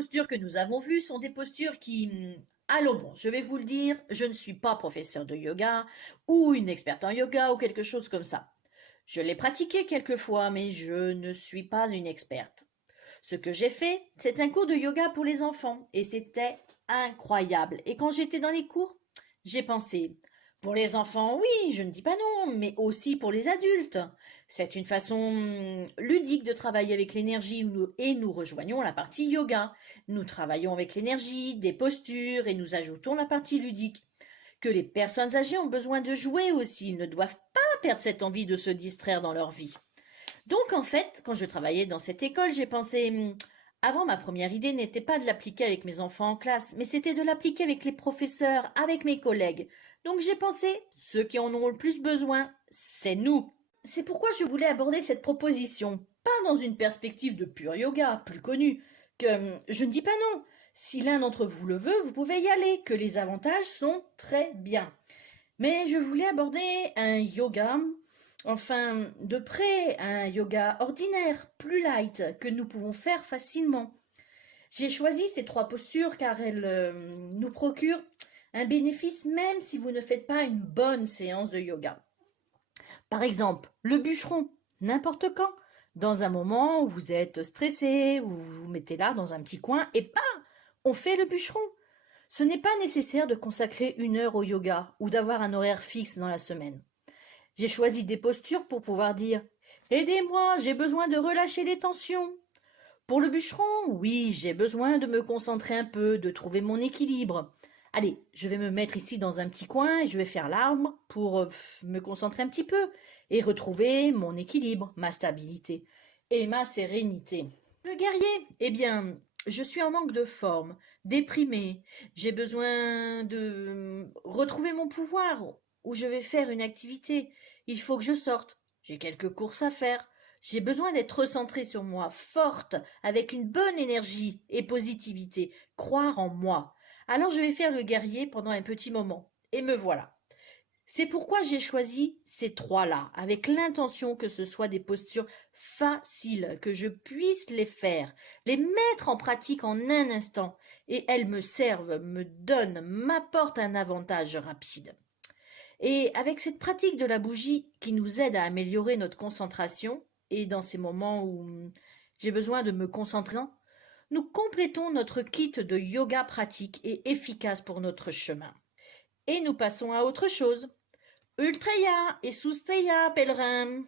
postures que nous avons vues sont des postures allons bon, je vais vous le dire, je ne suis pas professeur de yoga ou une experte en yoga ou quelque chose comme ça. Je l'ai pratiqué quelques fois, mais je ne suis pas une experte. Ce que j'ai fait, c'est un cours de yoga pour les enfants et c'était incroyable. Et quand j'étais dans les cours, j'ai pensé, pour les enfants, oui, je ne dis pas non, mais aussi pour les adultes. C'est une façon ludique de travailler avec l'énergie et nous rejoignons la partie yoga. Nous travaillons avec l'énergie, des postures et nous ajoutons la partie ludique. Que les personnes âgées ont besoin de jouer aussi, ils ne doivent pas perdre cette envie de se distraire dans leur vie. Donc en fait, quand je travaillais dans cette école, j'ai pensé, avant ma première idée n'était pas de l'appliquer avec mes enfants en classe, mais c'était de l'appliquer avec les professeurs, avec mes collègues. Donc j'ai pensé, ceux qui en ont le plus besoin, c'est nous. C'est pourquoi je voulais aborder cette proposition, pas dans une perspective de pur yoga, plus connu, que je ne dis pas non. Si l'un d'entre vous le veut, vous pouvez y aller, que les avantages sont très bien. Mais je voulais aborder un yoga, enfin de près, un yoga ordinaire, plus light, que nous pouvons faire facilement. J'ai choisi ces trois postures car elles nous procurent un bénéfice même si vous ne faites pas une bonne séance de yoga. Par exemple, le bûcheron, n'importe quand, dans un moment où vous êtes stressé, vous vous mettez là dans un petit coin et bam, on fait le bûcheron. Ce n'est pas nécessaire de consacrer 1 heure au yoga ou d'avoir un horaire fixe dans la semaine. J'ai choisi des postures pour pouvoir dire aidez-moi, j'ai besoin de relâcher les tensions. Pour le bûcheron, oui, j'ai besoin de me concentrer un peu, de trouver mon équilibre. Allez, je vais me mettre ici dans un petit coin et je vais faire l'arbre pour me concentrer un petit peu et retrouver mon équilibre, ma stabilité et ma sérénité. Le guerrier, eh bien, je suis en manque de forme, déprimé, j'ai besoin de retrouver mon pouvoir ou je vais faire une activité. Il faut que je sorte. J'ai quelques courses à faire. J'ai besoin d'être recentrée sur moi, forte, avec une bonne énergie et positivité, croire en moi. Alors je vais faire le guerrier pendant un petit moment. Et me voilà. C'est pourquoi j'ai choisi ces trois-là, avec l'intention que ce soit des postures faciles, que je puisse les faire, les mettre en pratique en un instant, et elles me servent, me donnent, m'apportent un avantage rapide. Et avec cette pratique de la bougie qui nous aide à améliorer notre concentration, et dans ces moments où j'ai besoin de me concentrer, nous complétons notre kit de yoga pratique et efficace pour notre chemin. Et nous passons à autre chose. Ultreya et Soustreya, pèlerin.